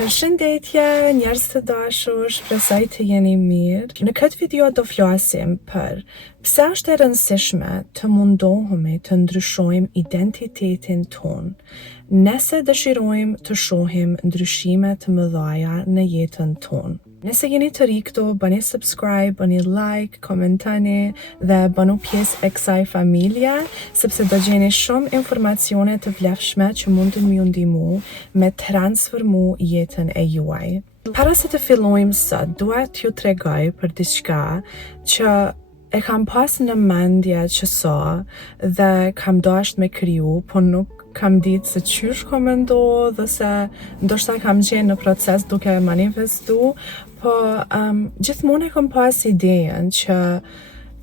Përshëndetje, njerëz të dashur, shpresoj të jeni mirë. Në këtë video do flasim për pse është e rëndësishme të mundohemi të ndryshojmë identitetin ton, nëse dëshirojmë të shohim ndryshime të mëdha në jetën tonë. Nëse jeni të ri këtu, bëni subscribe, bëni like, komentani dhe bënu pjesë e kësaj familje, sepse do gjeni shumë informacione të vlefshme që mund të m'ju ndihmu me transformu jetën e juaj. Para se të fillojmë sot, dua t'ju tregoj për diçka që e kam pas në mendje që so dhe kam dashur me kriju, po nuk kam ditë se qysh ko me ndodhë dhe se ndoshta kam qenë në proces duke manifestu, po gjithmonë e kam pas idejen që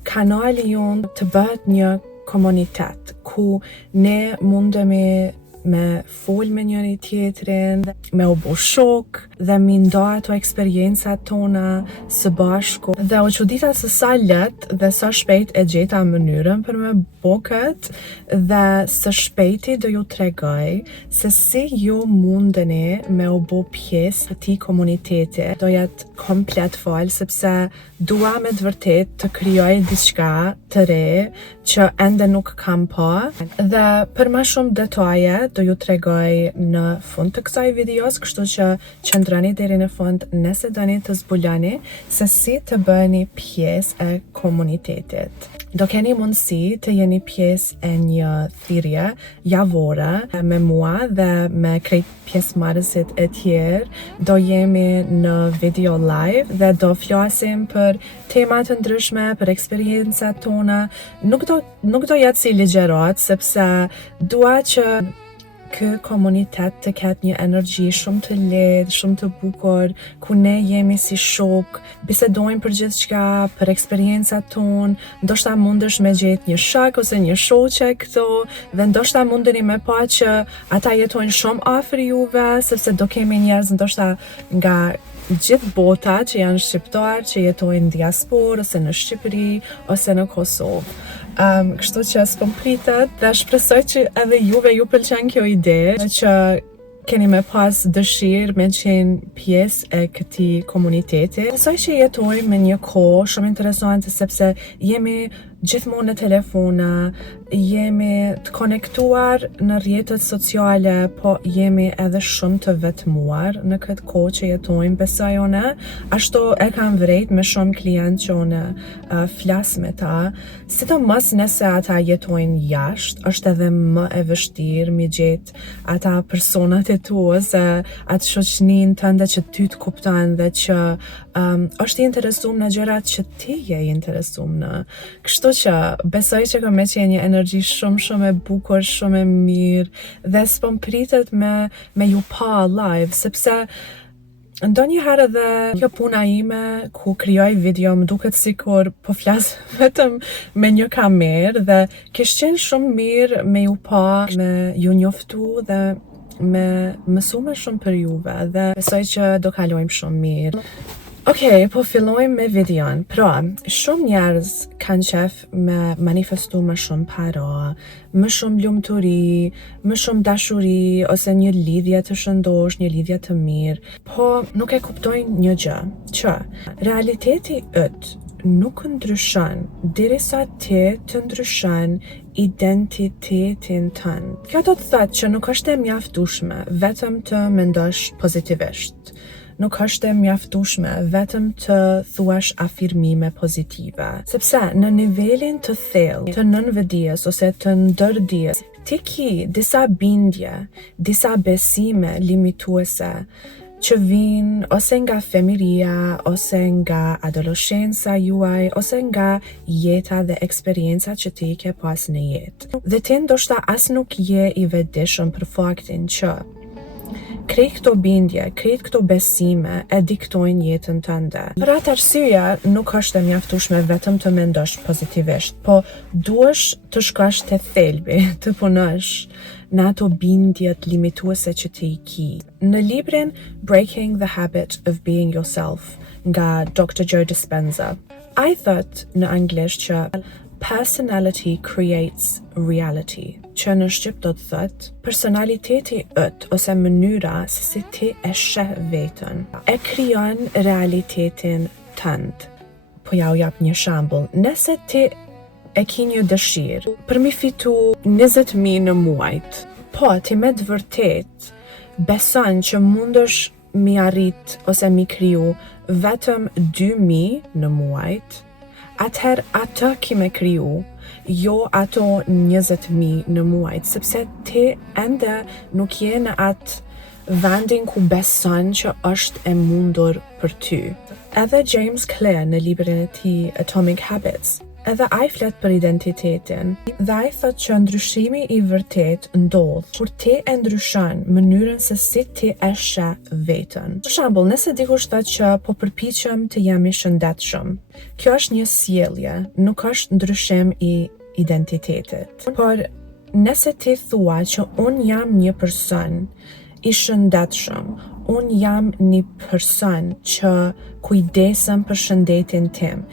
kanali jonë të bëhet një komunitet ku ne mundemi me fol me njëri tjetrin, me u bo shok dhe mi nda ato eksperiencat tona së bashku. Dhe u çudita se sa lehtë dhe sa shpejt e gjeta mënyrën për me bo këtë dhe së shpejti do ju tregoj se si ju mundeni me u bo pjesë të këtij komuniteti. Do jetë komplet fal sepse dua me të vërtet të krijoj diçka të re që ende nuk kam pa dhe për më shumë detaje do ju tregoj në fund të kësaj videos, kështu që qëndroni deri në fund nëse doni të zbuloni se si të bëheni pjesë e komunitetit. Do keni mundësi të jeni pjesë e një thirrje javore me mua dhe me krejt pjesëmarrësit e tjerë. Do jemi në video live dhe do flasim për tema të ndryshme, për eksperiencat tona. Nuk do jetë si ligjerat, sepse dua që ky komunitet të ketë një energji shumë të lehtë, shumë të bukur, ku ne jemi si shok, bisedojmë për gjithçka, për eksperiencat tonë, ndoshta mundesh me gjetë një shok ose një shoqe këtu, dhe ndoshta mundeni me pa që ata jetojnë shumë afër juve, sepse do kemi njerëz ndoshta nga gjithë bota që janë shqiptar, që jetojnë në diasporë, ose në Shqipëri, ose në Kosovë. Kështu që s'po pritet dhe shpresoj që edhe juve ju pëlqen kjo ide, që keni me pas dëshirë me qenë pjesë e këtij komuniteti. Besoj që jetojmë me një kohë shumë interesante sepse jemi gjithmonë në telefona, jemi të konektuar në rrjetet sociale, po jemi edhe shumë të vetmuar në këtë kohë që jetojmë, besoj unë. Ashtu e kam vërejt me shumë klient që unë flas me ta, sidomos nëse ata jetojnë jashtë, është edhe më e vështirë mi gjetë ata personat e tu ose atë shoqnin tënde që ty të kuptojnë dhe që është i interesum në gjërat që ti je i interesum në. Kështu që besoj që ka me qenë një energji shumë e bukur, shumë e mirë dhe s'po pritet me ju pa live, sepse ndonjëherë edhe kjo puna ime ku krijoj video më duket sikur po flas vetëm me një kamerë dhe kish qenë shumë mirë me ju pa, me ju njoftu dhe me mësu më shumë për juve dhe besoj që do kalojmë shumë mirë. Okej, po fillojmë me videon. Pra, shumë njerëz kanë qef me manifestu më shumë para, më shumë lumturi, më shumë dashuri, ose një lidhje të shëndosh, një lidhje të mirë, po nuk e kuptojnë një gjë, që realiteti yt nuk ndryshon derisa ti të ndryshon identitetin tënd. Kjo do të thotë që nuk është e mjaftueshme vetëm të mendosh pozitivisht. Nuk është e mjaftueshme vetëm të thuash afirmime pozitive, sepse në nivelin të thellë të nënvedijes ose të ndërdijes, ti ki disa bindje, disa besime limituese që vinë ose nga fëmijëria, ose nga adoleshenca juaj, ose nga jeta dhe eksperiencat që ti ke pas në jetë. Dhe ti ndoshta as nuk je i vetëdijshëm për faktin që krejt këto bindje, krejt këto besime e diktojnë jetën tënde. Për atë arsye nuk është e mjaftueshme vetëm të mendosh pozitivisht, po duhesh të shkosh te thelbi, të punosh në ato bindjet limituese që ti i ki. Në librin Breaking the Habit of Being Yourself nga Dr. Joe Dispenza, ai thot në anglisht që Personality creates reality, që në shqip do të thëtë, personaliteti yt ose mënyra se si ti e sheh veten e krijon realitetin tënd. Po ja u jap një shembull. Nëse ti e ki një dëshirë për mi fitu 20.000 në muajt, po ti me të vërtet beson që mundesh mi arrit ose mi kriju vetëm 2.000 në muajt, atëherë atë ki me kriju, jo ato 20.000 në muajt, sepse ti ende nuk je në atë vendin ku beson që është e mundur për ty. Edhe James Clear në librin e tij Atomic Habits, edhe ai flet për identitetin dhe ai thotë që ndryshimi i vërtet ndodh kur ti e ndryshon mënyrën se si ti e sheh veten. Për shembull, nëse dikush thotë që po përpiqem të jem i shëndetshëm, kjo është një sjellje, nuk është ndryshim i identitetit. Por nëse ti thua që un jam një person i shëndetshëm, un jam një person që kujdesem për shëndetin tim,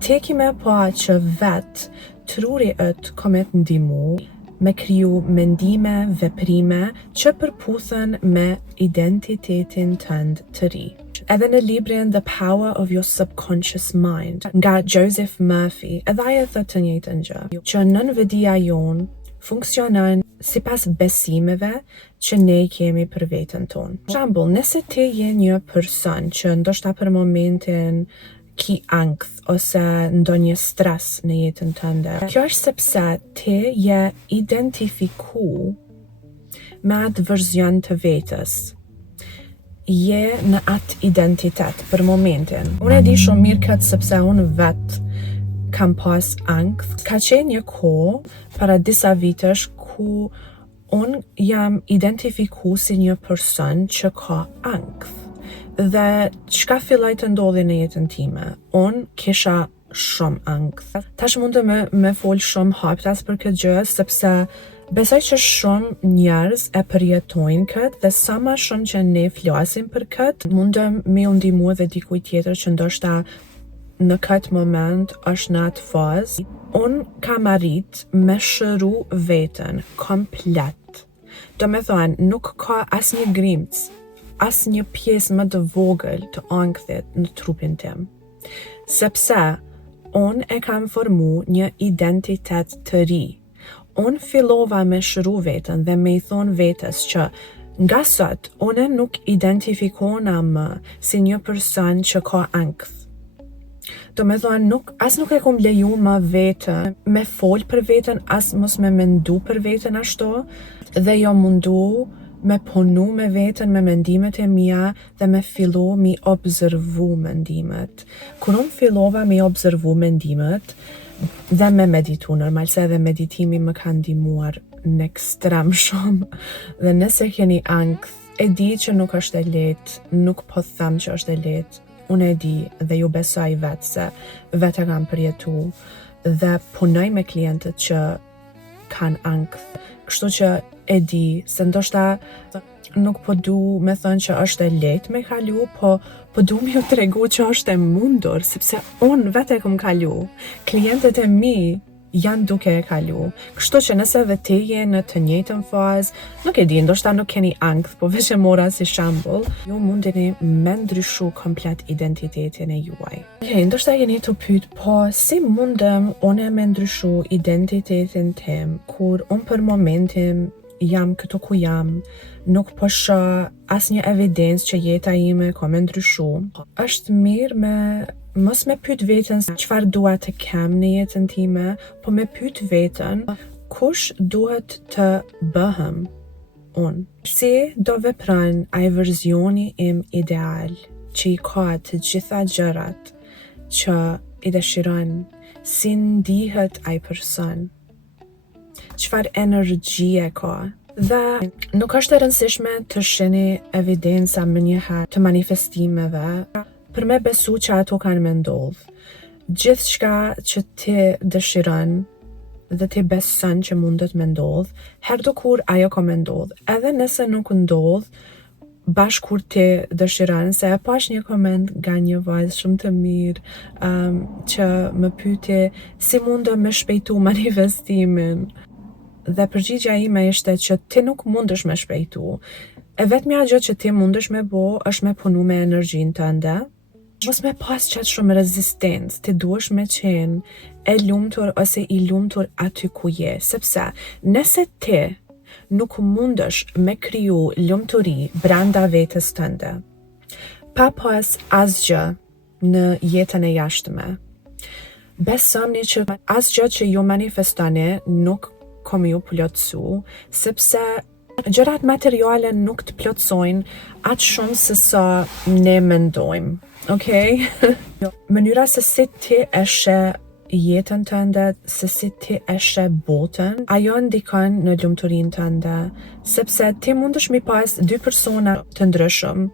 ti ki me pa që vet truri yt komet ndihmu me kriju mendime, veprime që përputhen me identitetin tënd të ri. Edhe në librin The Power of Your Subconscious Mind nga Joseph Murphy, edhe ai e thotë të njëjtën gjë, që nënvedia jon funksionon sipas besimeve që ne kemi për veten tonë. Për shembull, nëse ti je një person që ndoshta për momentin ki ankth ose ndonjë stres në jetën tënde, kjo është sepse ti je identifiku me atë verzion të vetes. Je në atë identitet për momentin. Unë e di shumë mirë këtë sepse unë vet kam pas ankth. Ka qenë një kohë para disa vitesh ku unë jam identifiku si një person që ka ankth. Dhe çka filloi të ndodhi në jetën time? Unë kisha shumë ankth. Tash mund të me fol shumë haptas për këtë gjë, sepse besoj që shumë njerëz e përjetojnë këtë dhe sa më shumë që ne flasim për këtë, mundem me u ndihmu edhe dikujt tjetër që ndoshta në këtë moment është në atë fazë. Unë kam arrit me shëru veten komplet. Do me thonë, nuk ka asnjë grimc, as një pjesë më të vogël të ankthit në trupin tim. Sepse unë e kam formu një identitet të ri. Unë fillova me shëru veten dhe me i thonë vetes që nga sot, unë nuk identifikona më si një person që ka ankth. Do me thonë, as nuk e kom leju më veten me fol për veten, as mos me mendu për veten ashtu, dhe jo mundu me punu me veten, me mendimet e mia dhe me fillu mi observu mendimet. Kur unë fillova mi observu mendimet dhe me meditu, normal se edhe meditimi më ka ndihmuar në ekstrem shumë. Dhe nëse keni ankth, e di që nuk është e lehtë, nuk po them që është e lehtë. Unë e di dhe ju besoj vetë se vetë e kam përjetu dhe punoj me klientët që kanë ankth. Kështu që e di se ndoshta nuk po du me thënë që është e lehtë me kalu, po du me ju tregu që është e mundur, sepse unë vetë e kom kalu. Klientët e mi janë duke e kalu. Kështu që nëse dhe ti je në të njëjtën fazë, nuk e di, ndoshta nuk keni ankth, po veç e mora si shembull, ju mundeni me ndryshu komplet identitetin e juaj. Ndoshta jeni të pyet, po si mundem unë me ndryshu identitetin tim kur unë për momentin jam këtu ku jam, nuk po shoh asnjë evidencë që jeta ime ka me ndryshu. Është mirë mos me pyet veten çfarë dua të kem në jetën time, po me pyet veten kush duhet të bëhem unë. Si do vepron ai verzioni im ideal që i ka të gjitha gjërat që i dëshiron, si ndihet ai person, çfarë energjie ka. Dhe nuk është e rëndësishme të shihni evidenca më njëherë të manifestimeve për me besu që ato kanë me ndodh. Gjithçka që ti dëshiron dhe ti beson që mundet me ndodh, herë do kur ajo ka me ndodh. Edhe nëse nuk ndodh, bashkë kur ti dëshiron, se e pash një koment nga një vajzë shumë të mirë që më pyeti si mundem me shpejtu manifestimin. Dhe përgjigja ime ishte që ti nuk mundesh me shpejtu. E vetmja gjë që ti mundesh me bo është me punu me energjinë tënde. Mos me pas qatë shumë rezistencë, ti duesh me qenë e lumtur ose i lumtur aty ku je, sepse nëse ti nuk mundesh me kriju lumturi brenda vetes tënde, pa pas asgjë në jetën e jashtme, besoni që asgjë që ju manifestoni nuk kom ju plotësu, sepse gjërat materiale nuk të plotësojnë atë shumë se sa ne mendojmë, okay? Mënyra se si ti e sheh jetën tënde, se si ti e sheh botën, ajo ndikon në lumturinë tënde, sepse ti mundesh mi pas dy persona të ndryshëm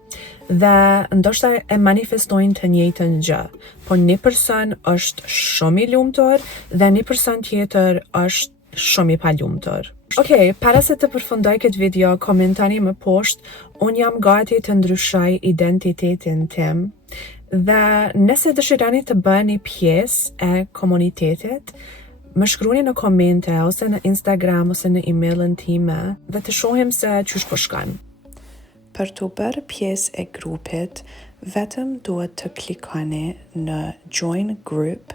dhe ndoshta e manifestojnë të njëjtën gjë, po një person është shumë i lumtur dhe një person tjetër është shumë i palumtur. Okej, para se të përfundoj këtë video, komentoni më poshtë, unë jam gati të ndryshoj identitetin tim, dhe nëse dëshironi të bëni pjesë e komunitetit, më shkruani në komente ose në Instagram ose në emailin time dhe të shohim se çush po shkon. Për të bërë pjesë e grupit, vetëm duhet të klikoni në Join Group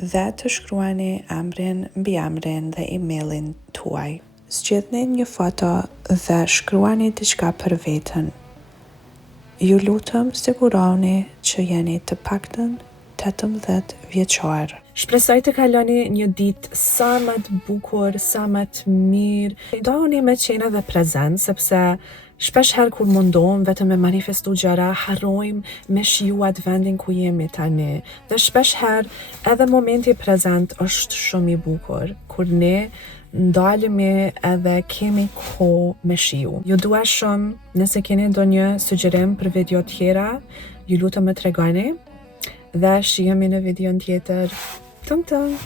dhe të shkruani emrin, mbiemrin dhe emailin tuaj. Zgjidhni një foto dhe shkruani diçka për veten. Ju lutem siguroni që jeni të paktën 18 vjeçar. Shpresoj të kaloni një ditë sa më të bukur, sa më të mirë. Doni me qenë edhe prezent, sepse shpesh herë kur mundohem vetëm me manifestu gjëra, harrojmë me shiju atë vendin ku jemi tani. Dhe shpesh herë edhe momenti prezent është shumë i bukur, kur ne ndalemi edhe kemi kohë me shiju. Ju dua shumë, nëse keni ndonjë sugjerim për video tjera, ju lutem më tregoni dhe shihemi në videon tjetër. Tum tum!